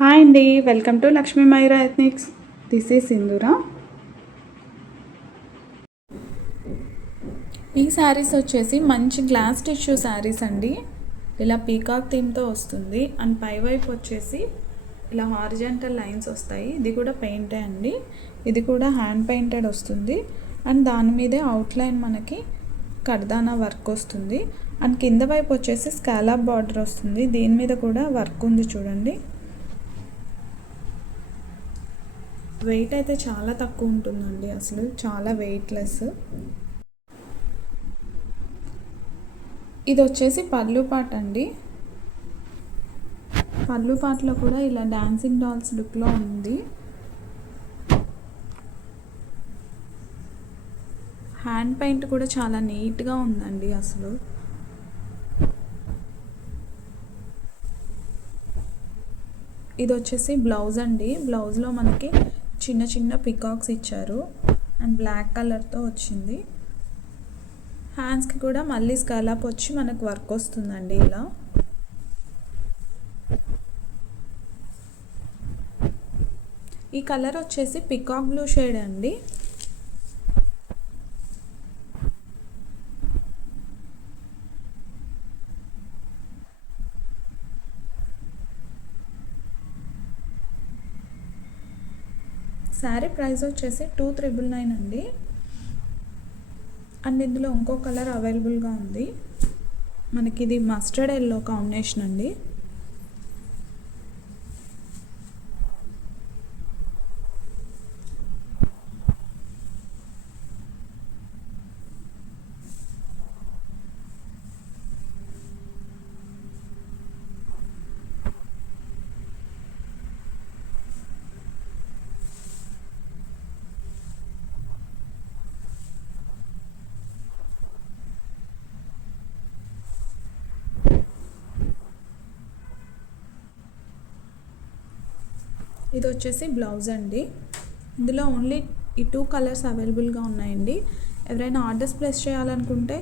Hi అండి, welcome to Lakshmi Myra ethnics. This is Sindhura. ఈ శారీస్ వచ్చేసి మంచి గ్లాస్ టిష్యూ శారీస్ అండి. ఇలా పీకాక్ థీమ్తో వస్తుంది అండ్ పైవైపు వచ్చేసి ఇలా హారిజంటల్ లైన్స్ వస్తాయి. ఇది కూడా పెయింటే అండి, ఇది కూడా హ్యాండ్ పెయింటెడ్ వస్తుంది. అండ్ దాని మీదే అవుట్లైన్ మనకి కర్దానా వర్క్ వస్తుంది. అండ్ కింద వైపు వచ్చేసి స్కాలప్ బార్డర్ వస్తుంది. దీని మీద కూడా వర్క్ ఉంది చూడండి. వెయిట్ అయితే చాలా తక్కువ ఉంటుందండి, అసలు చాలా వెయిట్లెస్. ఇది వచ్చేసి పళ్ళు పాట అండి. పళ్ళు పాటలో కూడా ఇలా డాన్సింగ్ డాల్స్ లుక్లో ఉంది. హ్యాండ్ పెయింట్ కూడా చాలా నీట్గా ఉందండి అసలు. ఇది వచ్చేసి బ్లౌజ్ అండి. బ్లౌజ్లో మనకి చిన్న చిన్న పికాక్స్ ఇచ్చారు అండ్ బ్లాక్ కలర్తో వచ్చింది. హ్యాండ్స్కి కూడా మళ్ళీ స్కాలప్ వచ్చి మనకు వర్క్ వస్తుందండి ఇలా. ఈ కలర్ వచ్చేసి పికాక్ బ్లూ షేడ్ అండి. శారీ ప్రైస్ వచ్చేసి 2,999 అండి. అండ్ ఇందులో ఇంకో కలర్ అవైలబుల్గా ఉంది మనకి. ఇది మస్టర్డ్ ఎల్లో కాంబినేషన్ అండి. ఇది వచ్చేసి బ్లౌజ్ అండి. ఇందులో ఓన్లీ ఈ 2 కలర్స్ అవైలబుల్గా ఉన్నాయండి. ఎవరైనా ఆర్డర్స్ ప్లేస్ చేయాలనుకుంటే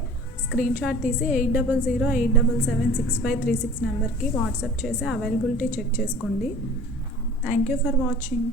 స్క్రీన్ షాట్ తీసి 8008776536 నెంబర్కి వాట్సాప్ చేసి అవైలబిలిటీ చెక్ చేసుకోండి. Thank you for watching.